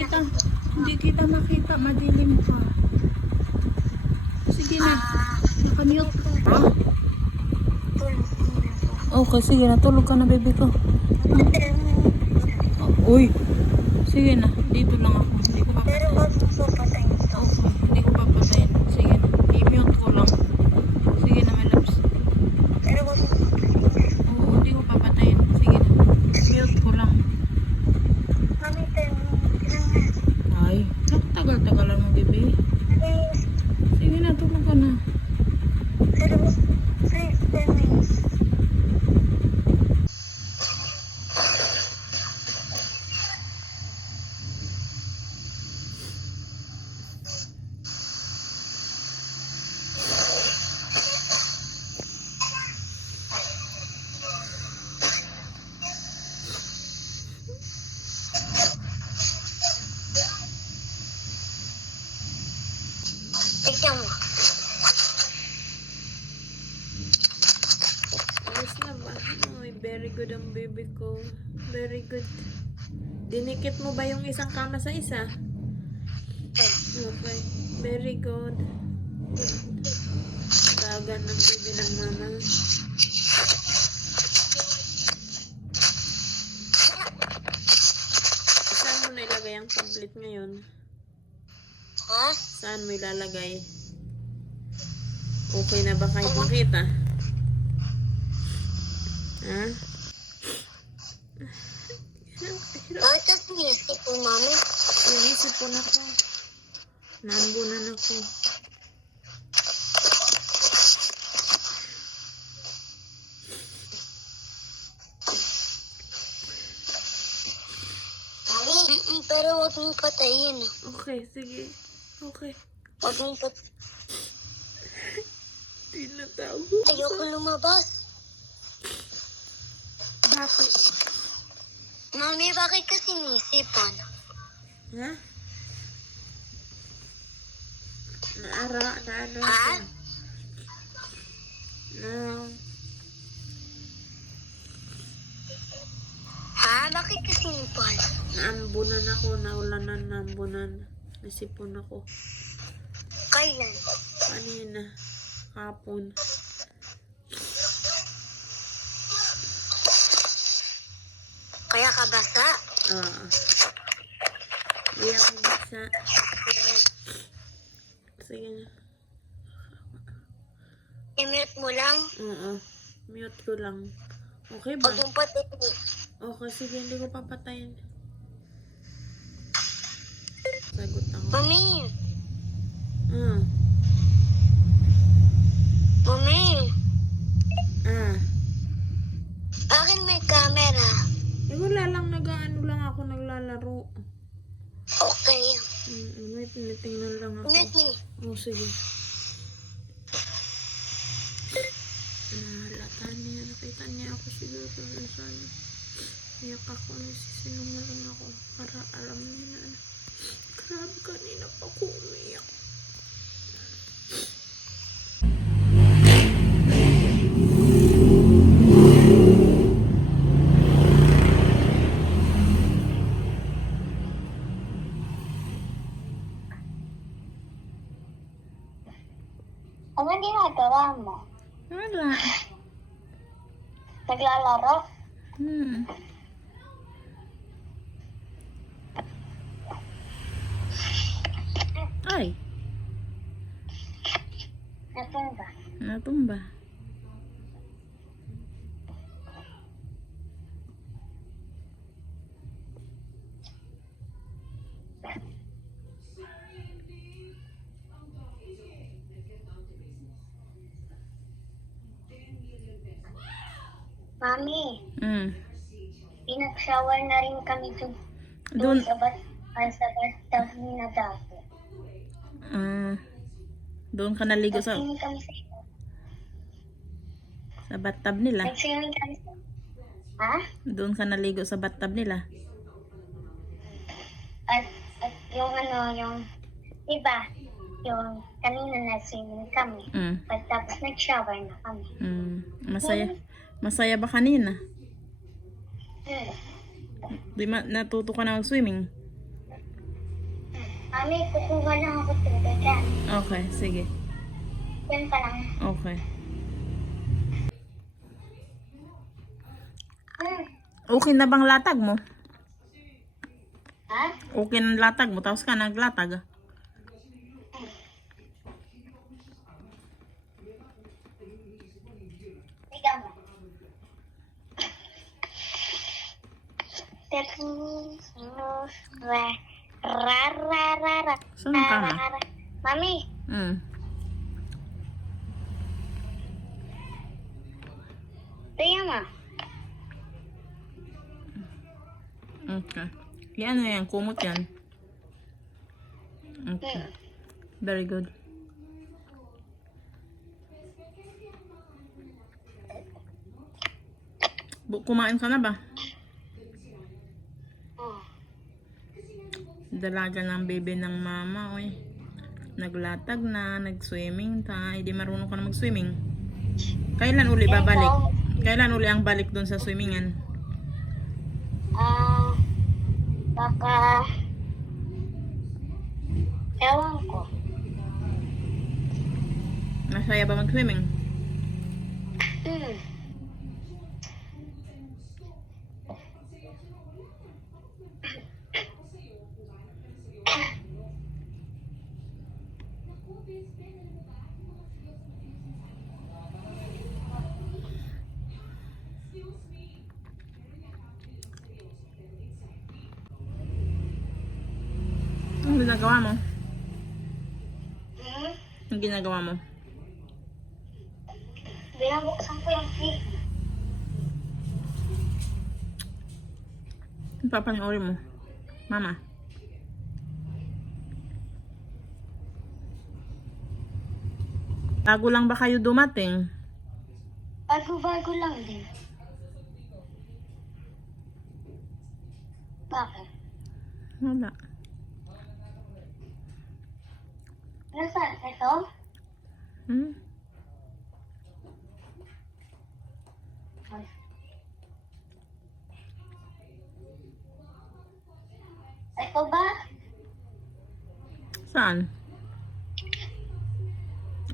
Kita, hindi kita makita. Madilim pa. Sige na. Nakamute. Ha? Okay, sige na. Tulog ka na, baby ko. Uy. Sige na. Dito lang ako. Hindi ko Pero papatayin. wag mo papatayin to. Okay. Hindi ko papatayin. Sige na. I-mute ko lang. Sige na, my loves. Pero wag mo papatayin. Oo, hindi ko papatayin. Sige na. Mute ko lang. Mami, tayo mo. Ilang na. Ay, tagal-tagalan mo, baby. Please. Sige na, tulog ka na. Pero, please, ten minutes. Tignan mo. Ayos na ba? Ay, very good ang baby ko. Very good. Dinikit mo ba yung isang kama sa isa? Okay. Very good. Tagan ng baby ng mama. Saan mo na ilagay ang tablet ngayon? Ha? Saan mo ilalagay? Okay na ba kahit makita? Ha? Bakit kasi nisip po, mami? Inisip ko na. Naambunan ako. Mami? Mm-mm, pero wag mong patayin. Okay, sige. Okay. Wag mong pat... Tinatago. Ayoko lumabas. Bakit? Mami, bakit kasi nisipan? Ha? Naara, naano Ha? ako. Na, Ha? Bakit kasi nipal? naambunan ako, naulanan, naambunan. Nasipon ako. Kailan? Kanina. Kapon. Kaya ka basa? Oo. Hindi ako bisa. Sige na. I-mute mo lang. Oo. Mute ko lang. Okay ba? Wag mong patayin. Okay, sige. Hindi ko papatayin. Sagot ako. Mami! Ah. Mami! Ah. Bakit may camera? Eh, wala lang. Nag-ano lang ako. Naglalaro. Okay. Mm, may tinitingnan lang ako. Mo. Oh, sige. Nahalata niya. Nakita niya ako siguro kung saan. Iyak ako. Nagsisinungaling ako. Para alam niya na. ano. Grabe kanina pa ako umiyak. Ano ginagawa mo? Wala. Naglalaro? Hmm. Ay, Nasaan ba? natumba. Mami, Hmm. pinag-shower na rin kami dun. Doon, Sa bat ah, sa bathtub ni na dati. ah, doon ka naligo sa, kami sa sa bathtub nila. Nag-swimming kami sa... Ha? Doon ka naligo sa bathtub nila. At, at yung ano, yung... Diba? Yung kanina na-swimming kami. Hmm. Pagtapos nag-shower na kami. Hmm. Masaya. Masaya ba kanina? Hmm. Di ma natuto ka na mag-swimming? Mami, kukuha lang ako tubig yan. Okay, sige. Yan pa lang. Okay. Hmm. Okay na bang latag mo? Ha? Okay na latag mo, tapos ka naglatag. Bigyan mo. Terus, ra, ra, ra, ra, ra, na? ra, ra. Mami, Hmm. tingnan mo. Okay. Yan na yan, kumot yan. Okay. Hmm. Very good. Kumain ka na ba? Oh. Dalaga ng baby ng mama, oy. Naglatag na, nag-swimming ta. Hindi marunong ka na mag-swimming. Kailan uli babalik? Kailan uli ang balik doon sa swimmingan? Ah, baka, ewan ko. Masaya ba mag-swimming? Hmm. Ang ginagawa mo? Hmm? Ang ginagawa mo? Binabuksan ko yung. Ang papanoorin mo? Mama. Bago lang ba kayo dumating? Bago-bago lang din. Bakit? Wala. Nasaan? Ito? Hmm? Ito ba? Saan?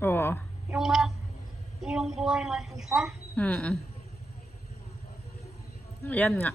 Oo. Yung ma yung buhay mag-isa? Mm Yan nga.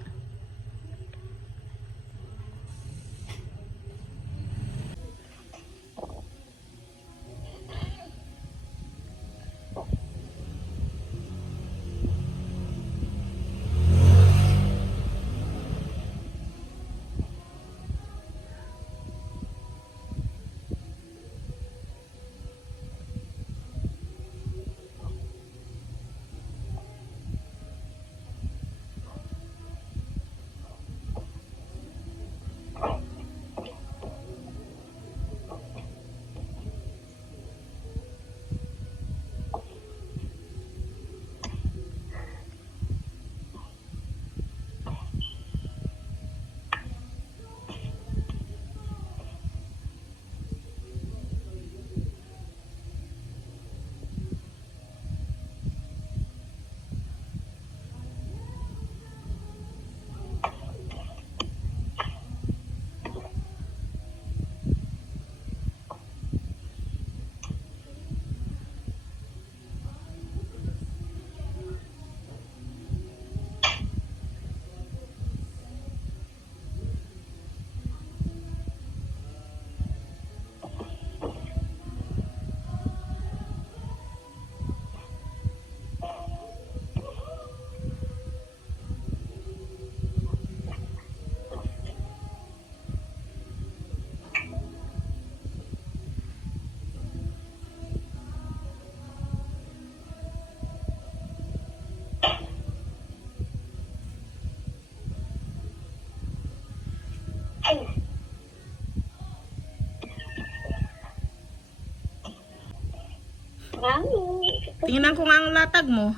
Tingnan ko nga ang latag mo.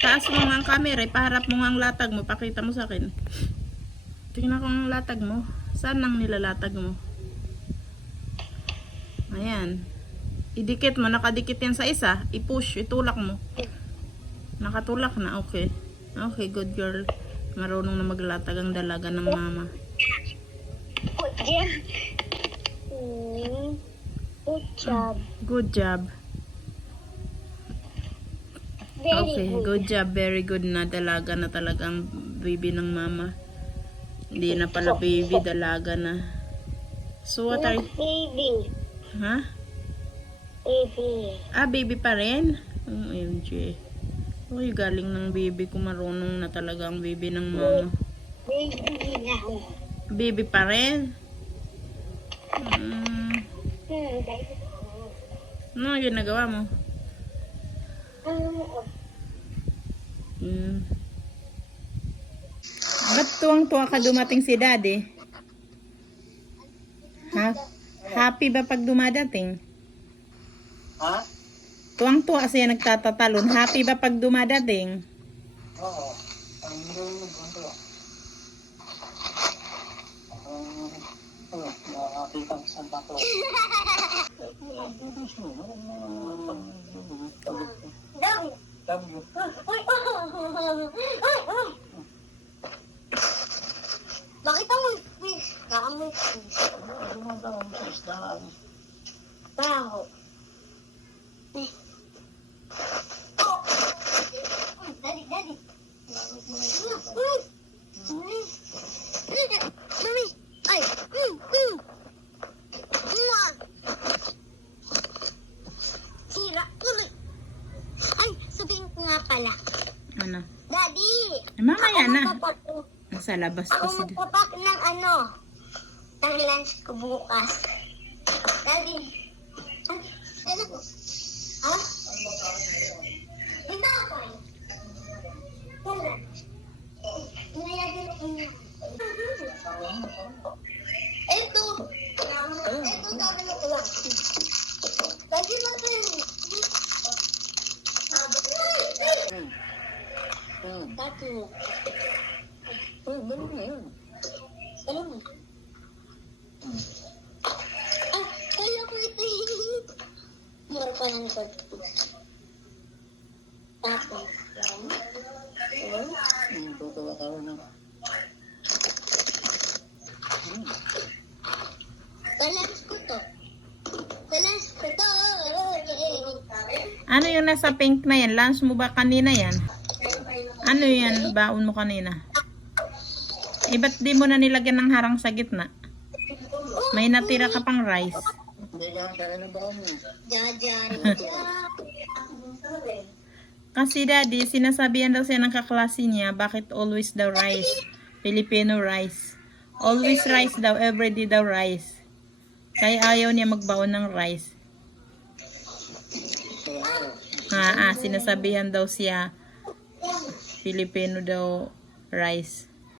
Taas mo nga ang camera, ipaharap mo nga ang latag mo, pakita mo sa akin. Tingnan ko nga ang latag mo. Saan ang nilalatag mo? Ayan. Idikit mo, nakadikit yan sa isa. I-push, itulak mo. Nakatulak na, okay. Okay, good girl. Marunong na maglatag ang dalaga ng mama. Good job. Good job. Very okay, good. good job. Very good na dalaga na talagang baby ng mama. Hindi na pala baby, dalaga na. So what are baby. Ha? Baby. Ah, baby pa rin? Oh, MJ. Uy, galing ng baby ko. Marunong na talaga ang baby ng mama. Baby na. Baby pa rin? Baby. Ano ginagawa mo? Um, Hmm. Ba't tuwang-tuwa ka dumating si daddy? Ha? Happy ba pag dumadating? Ha? Tuwang-tuwa siya nagtatatalon. Happy ba pag dumadating? Oo. Ang nilulog ang tuwa. Ang ano, nakakita ko sa bato. Dami. Sabi ko, Uy, uy, uy. Bakit ang fish? Kaamoy fish. dumadaan sa isdaan. Baho. Eh. Oh. Mm, Daddy, daddy. Lalo mo na Mm, mm. Mm, Mami. Ay. Mm, mm. Mwah. Sira. Tuloy. Ay, sabihin ko nga pala. Ano? Daddy. Eh, mamaya ako na. Nasa labas Ako kasi. magpapak ng ano. Ng lunch ko bukas. Daddy. Ay, ano po? Ha? Hindi ako eh. Wala. Nayagin ko niya. Ito. Ito sabi mo ko lang. Daddy, bakit? Hmm. Daddy. Eh, ganun na yun. Alam mo. Ay, kaya ko ito eh. Pa ng cactus. Tapos, yan. Hmm, tutuwa ka rin na. Balance ko to. Balance ko to. Ano yung nasa pink na yan? Lunch mo ba kanina yan? Ano yan? Baon mo kanina? Eh, ba't di mo na nilagyan ng harang sa gitna? May natira ka pang rice. Kasi daddy, sinasabihan daw siya ng kaklase niya, bakit always daw rice? Filipino rice. Always rice daw, everyday daw rice. Kaya ayaw niya magbaon ng rice. Ha, ah, sinasabihan daw siya, Filipino daw rice.